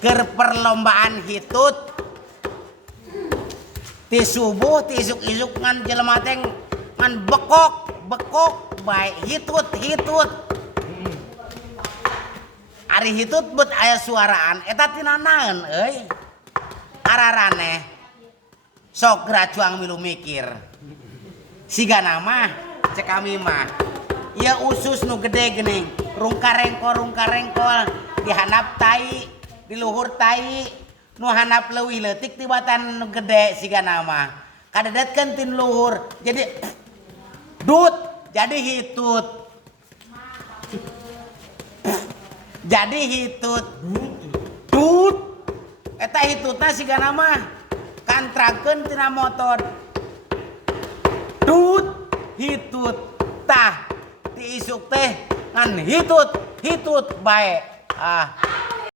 Keur perlombaan hitut ti subuh ti isuk-isuk ngan jelema teh ngan bekok bae hitut ari hitut bet aya suaraan eta tina naeun euy araraneh sok gracuang milu mikir sigana mah cek kami mah ieu usus nu gede geuning rungkarengkol dihandap tai di luhur tai nu handap leuwih leutik tibatan nu gede sigana mah kadedetkeun tin luhur jadi dut jadi hitut dut eta hitutna sigana mah kantrakeun tina motor dut hitut tah ti isuk teh ngan hitut bae